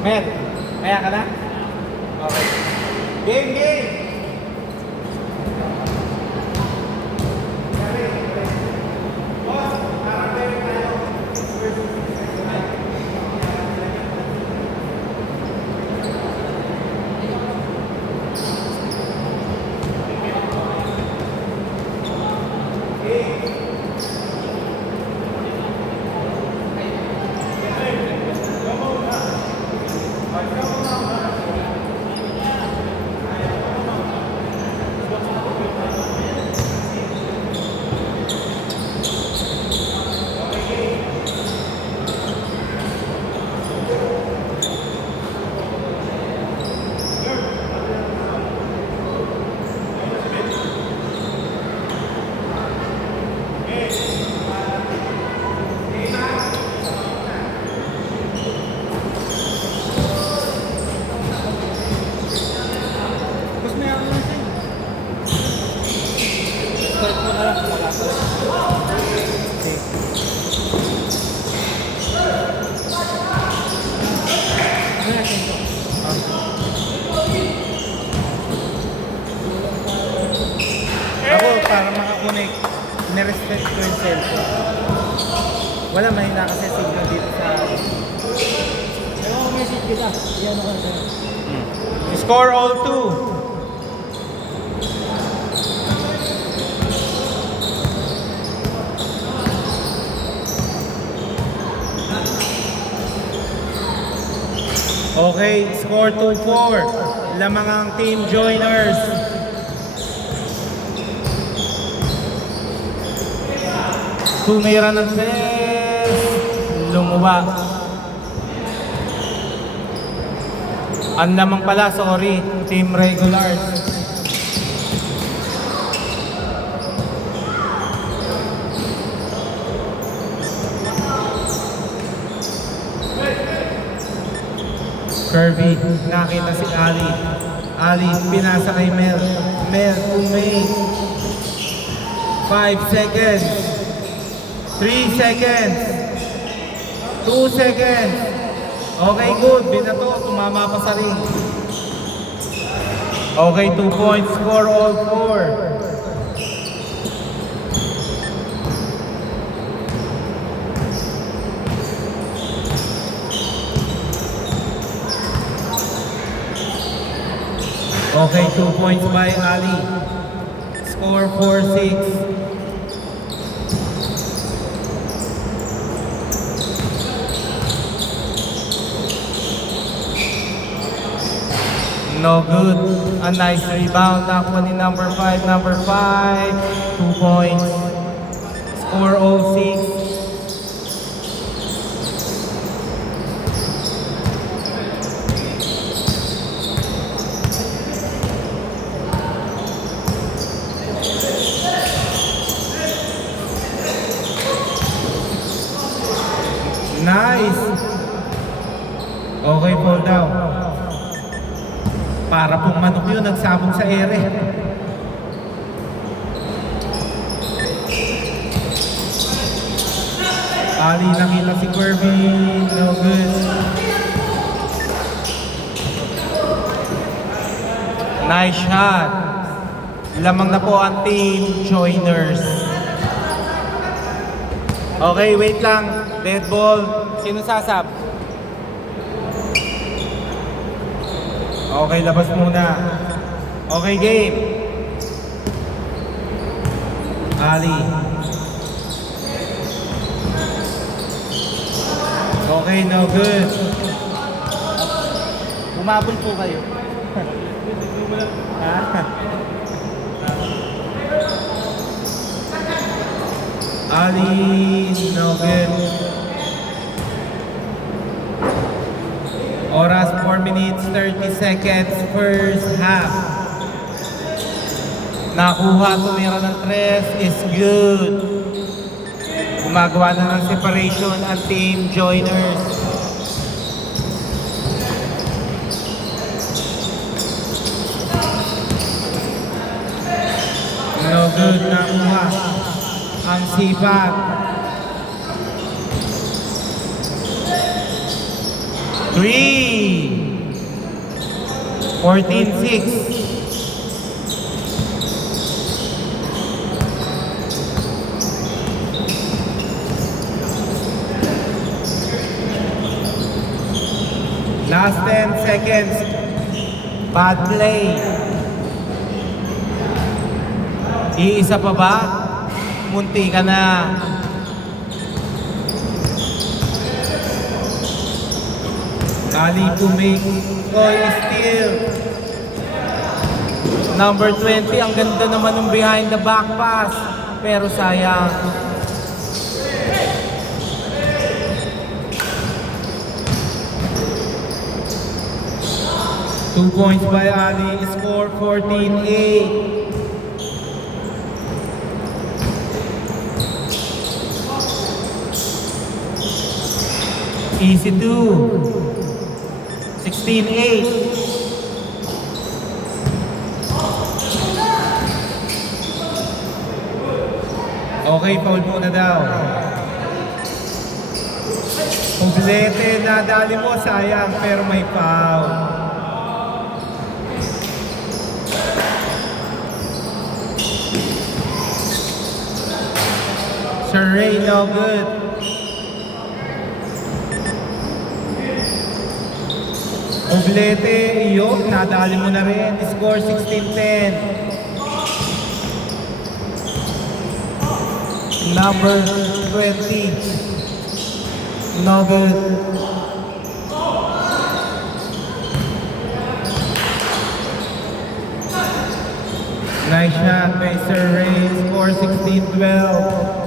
Mer, kaya ka na? Okay. Game, game! Ako, para makakunik, nirespect ko yung cellphone. Wala, mahina kasi signal dito sa... Kaya ako message kita. Iyan ako sa... Score all 2. Okay, score 2-4. Lamang ang team joiners. Tumira ng set. Lumuwa. Ang lamang pala, sorry, team regulars. Kirby, nakita si Ali. Ali, pinasa kay Mel. Mel, umake. 5 seconds. 3 seconds. 2 seconds. Okay, good. Binato, tumama pa sa ring. Okay, 2 points. Score all 4. Okay, 2 points by Ali. Score 4-6. No good. A nice rebound. Nakuha ni number 5. Number 5. 2 points. Score 0-6. Nice. Okay, fall down. Para pong manok yun, nagsabog sa ere. Ali, nakita si Kirby. No good. Nice shot. Lamang na po ang team joiners. Okay, wait lang. Dead ball. Sino sasab? Okay, labas muna. Okay, game. Ali. Okay, no good. Umabol po kayo. Ali, no good. Oras 4 minutes 30 seconds first half. Nakuha, tumira ng 3 is good. Gumagawa na ng separation ang team joiners. No good, nakuha. Ang sipag. 3, 14-6. Last 10 seconds. Bad play. Iisa pa ba? Munti ka na. Ali to make steal. Number 20, ang ganda naman ng behind the back pass. Pero sayang. Two points by Ali, score 14-8. Easy two. 16-8. Okay, foul muna daw. Kublete, nadali mo, sayang, pero may foul. Sir Ray, no good. Oblete, iyo, nadali mo na rin. Score 16-10. Number 20. No good. Nice shot by Sir Ray. Score 16-12.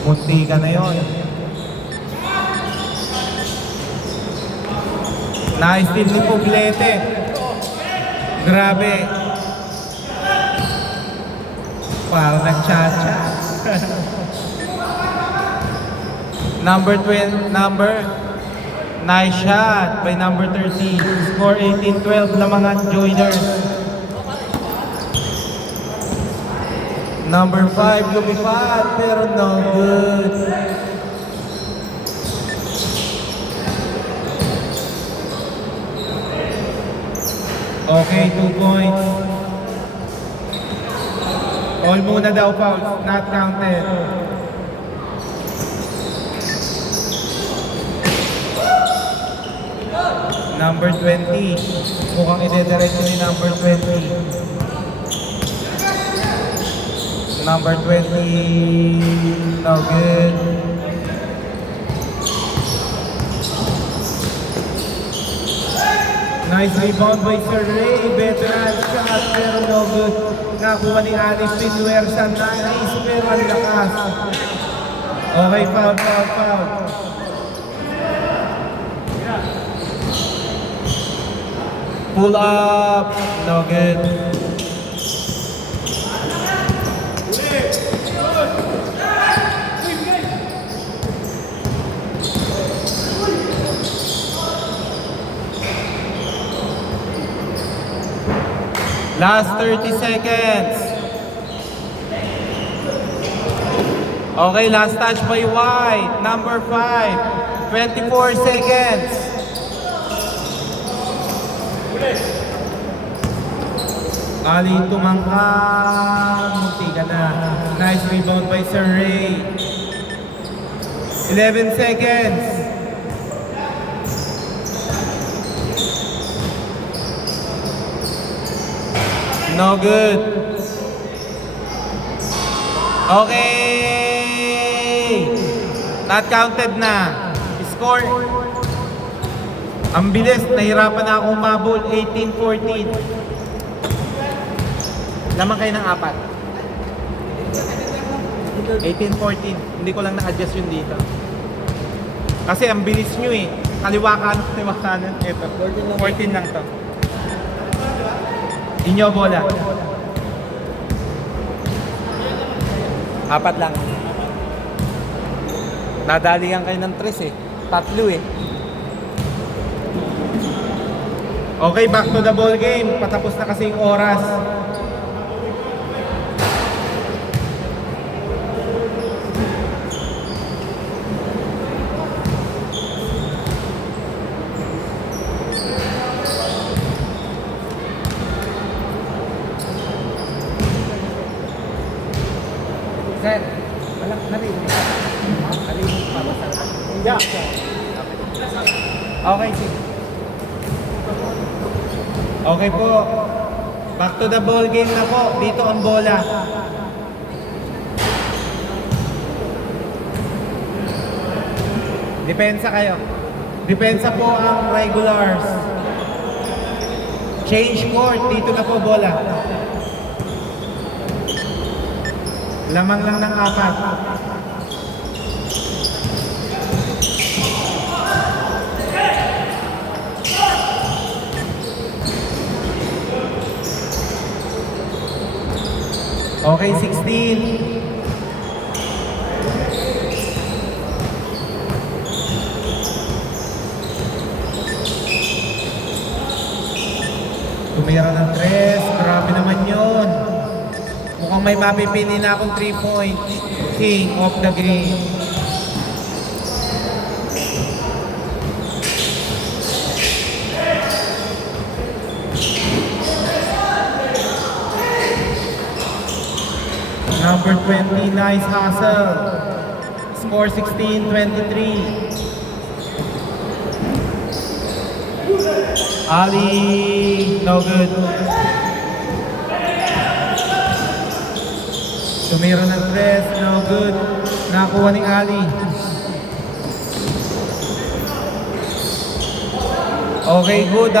Munti ka na yun. Nice steal ni Poblete. Grabe. Parang nag-cha-cha. Nice shot by number 13. Score 18-12 na mga joiners. Number 5, lumipad, pero no good. Okay, 2 points. All muna daw, fouls, not counted. Number 20. Mukhang idediretso ni number 20. Number 20, no good. Nice rebound by Sir Ray. Veteran shot, pero no good. Nakuha ni Alif Pinuersa. Nice, pero ang lakas. Okay, foul. Pull up, no good. Last 30 seconds. Okay, last touch by White. Number 5. 24 seconds. Ali tumangkang. Munti ka na. Nice rebound by Sir Ray. 11 seconds. No good. Okay. Not counted na. Score. Ang bilis. Nahirapan na akong mabul. 18-14. Lamang kayo ng 4. 18-14. Hindi ko lang na-adjust yun dito. Kasi ang bilis nyo eh. Kaliwa kanan. Ito. 14 lang to. Inyo bola. 4 lang. Nadalihan kayo ng 3 eh. 3 eh. Okay, back to the ball game. Patapos na kasi yung oras. Sir, wala, narinig. Narinig pa ba sa Yeah. Okay, sige. Okay po. Back to the ball game na po. Dito ang bola. Depensa kayo. Depensa po ang regulars. Change court. Dito na po bola. Lamang lang ng 4. Okay, 16. Tumira ng 3. Grabe naman yun. Mukhang may mapipili na akong 3-point. King of the game. Number 20, nice hustle. Score 16-23. Ali, no good. Tumira ng 3, no good. Nakakuha ni Ali. Okay, good,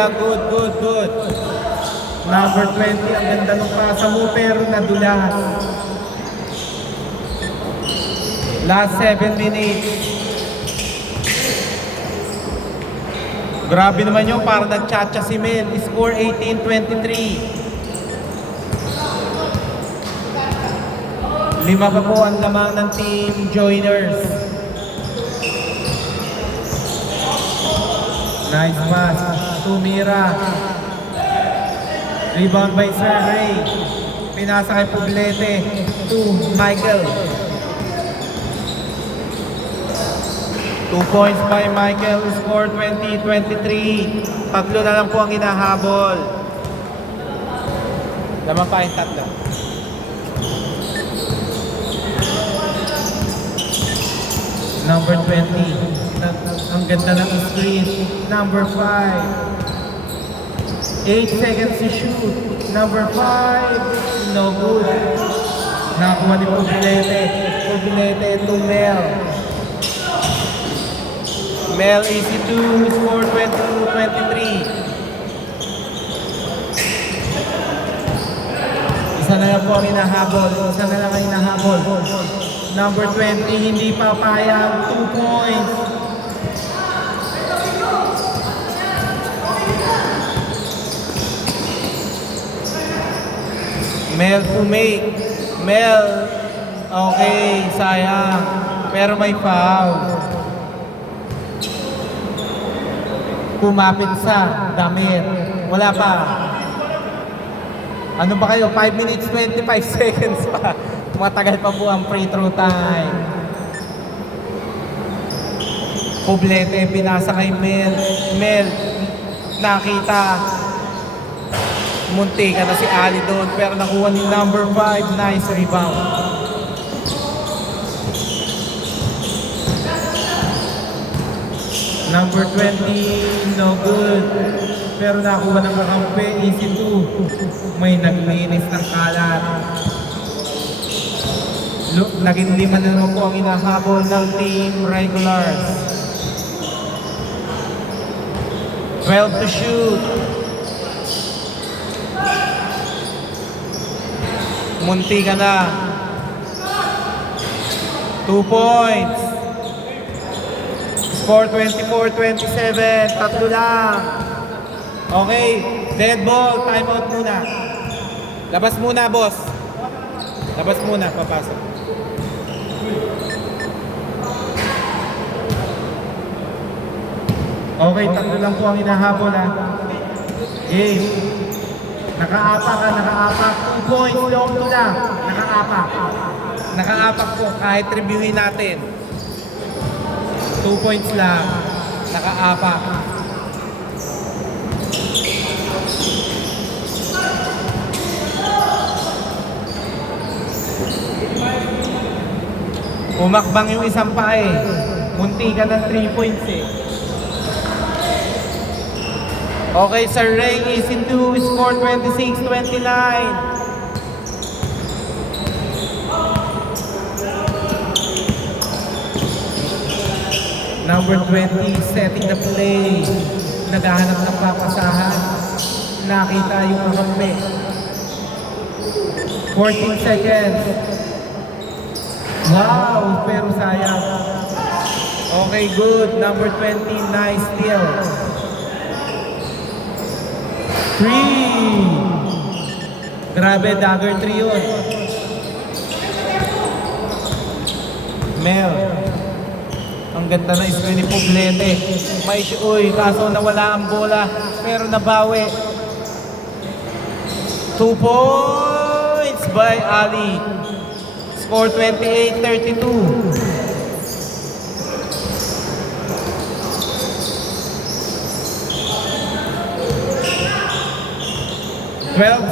good. Number 20, ang ganda ng pasa mo pero nadulas. Last 7 minutes. Grabe naman yun, parang nagtsatsa si Mel. Score 18-23. 5 pa po ang lamang ng team joiners. Nice pass. Tumira. Rebound by Sir Ray. Pinasa kay Poblete to Michael. 2 points by Michael, score 20-23. Tatlo na lang po ang hinahabol. Laman pa yung tatlo. Number 20. Ang ganda ng screen. Number 5. 8 seconds to shoot. Number 5. No good. Nakakuha ni Poblete. Poblete to Mel. Mel easy 2, score 22-23. Isa na lang po ang hinahabol. Isa na lang ang hinahabol. Number 20, hindi papayag. 2 points. Mel to make. Mel. Okay, sayang. Pero may foul. Kumapit sa damit. Wala pa. Ano ba kayo? 5 minutes 25 seconds pa. Matagal pa po ang free throw time. Poblete, pinasa kay Mel. Mel, nakita. Munti ka na si Ali doon. Pero nakuha ni number 5. Nice rebound. Number 20, no good. Pero nakuha ng kakampi, easy 2. May naglinis ng kalat. Look, naging 5 na naman po ang inahabol ng team regulars. 12 to shoot. Munti ka na. 2 points. Score 24-27. Tatlo lang. Okay. Dead ball. Timeout muna. Labas muna, boss. Labas muna. Papasok. Okay. Tatlo lang po ang hinahabol, ha. Game. Nakaapak ka. Nakaapak. 2 points. Long to lang. Nakaapak. Nakaapak po. Kahit reviewin natin. 2 points lang. Nakaapak. Umakbang yung isang pa eh. Munti ka ng 3 points eh. Okay, Sir Ray is into score 26-29. Number 20, setting the play. Naghahanap ng papasahan. Nakita yung kakampi. 14 seconds. Wow, pero sayang. Okay, good. Number 20, nice steal. 3. Grabe, dagger 3 yun. Mel. Ang ganda na isme ni Poblete. May uy, kaso nawala ang bola. Pero nabawi. 2 points by Ali. Score 28-32.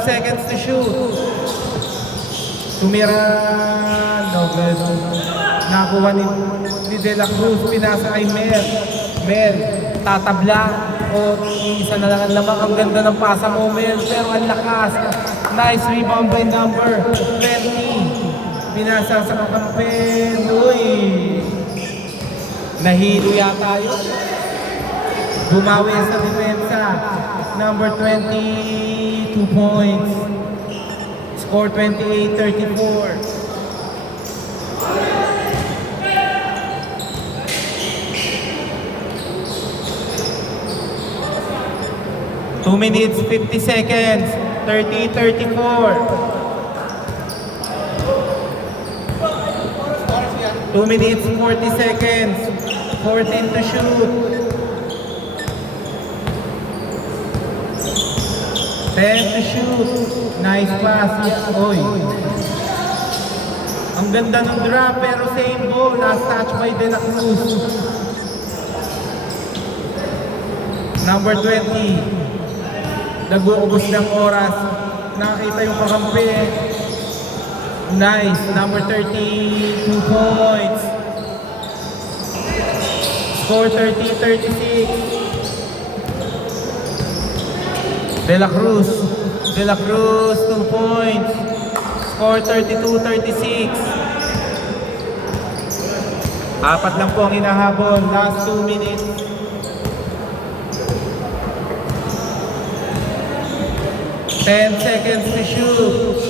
Seconds to shoot. Tumira. No good. Nakuha ni De La Cruz. Pinasa kay Mel. Mel, tatabla. O isa na lang ang lamang. Ang ganda ng pasa mo, Mel. Pero ang lakas. Nice rebound by number 20. Pinasa sa kakampen. Uy. Nahilo yata yun. Bumawi sa depensa. Number 20, 2 points. Score 28-34. Two minutes, 50 seconds. 30-34. 2 minutes, 40 seconds. 14 to shoot. 10 to shoot. Nice pass. Oy. Ang ganda ng drop pero same ball. Last touch by De La Cruz. Number 20. Nag-uubos ng oras. Nakita yung kakampi. Nice. Number 30. 2 points. Score 30-36. De La Cruz. De La Cruz, 2 points. Score 32-36. Apat lang po ang hinahabol. Last 2 minutes. Ten seconds to shoot.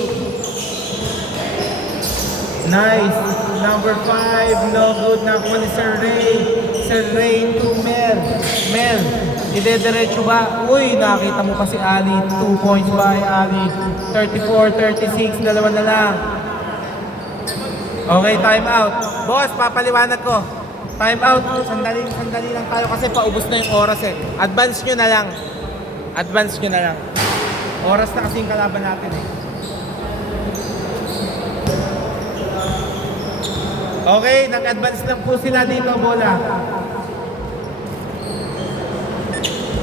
Nice. Number 5. No good. Nakuha ni Sir Ray. Sir Ray to Mel. Mel. Idediretso ba? Uy, nakita mo pa si Ali. 2 points by Ali. 34-36. Dalawa na lang. Okay, time out. Boss, papaliwanag ko. Time out. Sandali lang tayo kasi paubos na yung oras eh. Advance nyo na lang. Advance nyo na lang. Oras na kasi yung kalaban natin eh. Okay, nag-advance lang po sila dito, bola.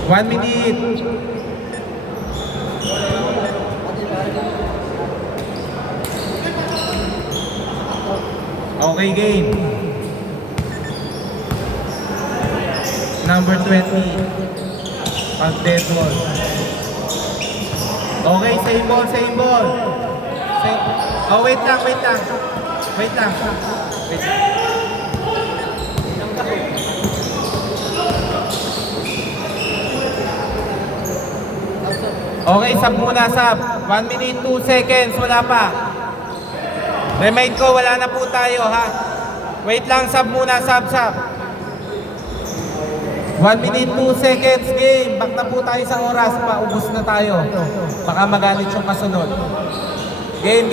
1 minute. Okay, game. Number 20. Pag-dead ball. Okay, same ball, same ball. Oh, wait lang. Wait lang. Okay, sub muna, sub. 1 minute, 2 seconds, wala pa. Remind ko, wala na po tayo, ha? Wait lang, sub muna, sub. 1 minute, 2 seconds, game. Back na po tayo sa oras, paubos na tayo. Baka magalit yung kasunod. Game.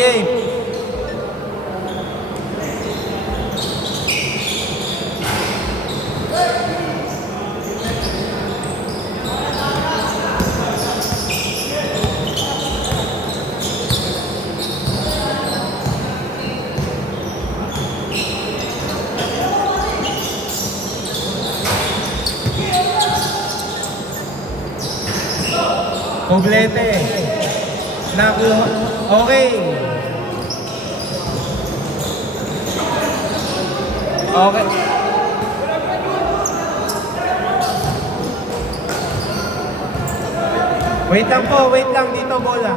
Poblete. Nakuha. Okay. Okay. Wait lang po, wait lang dito bola.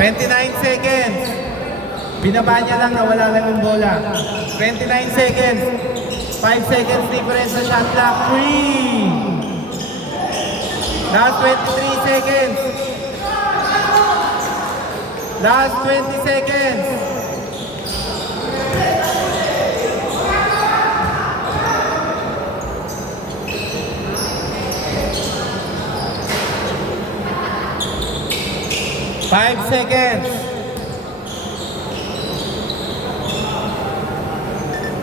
$29. Binaba niya lang na wala lang yung bola. 29 seconds. 5 seconds difference sa shot clock. 3. Last 23 seconds. Last 20 seconds. Five seconds.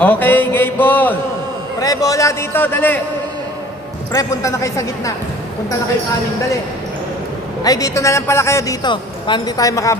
Okay, game ball. Pre, bola dito, dali. Pre, punta na kayo sa gitna. Punta na kayo kanin, dali. Ay, dito na lang pala kayo dito. Paano di tayo makaba?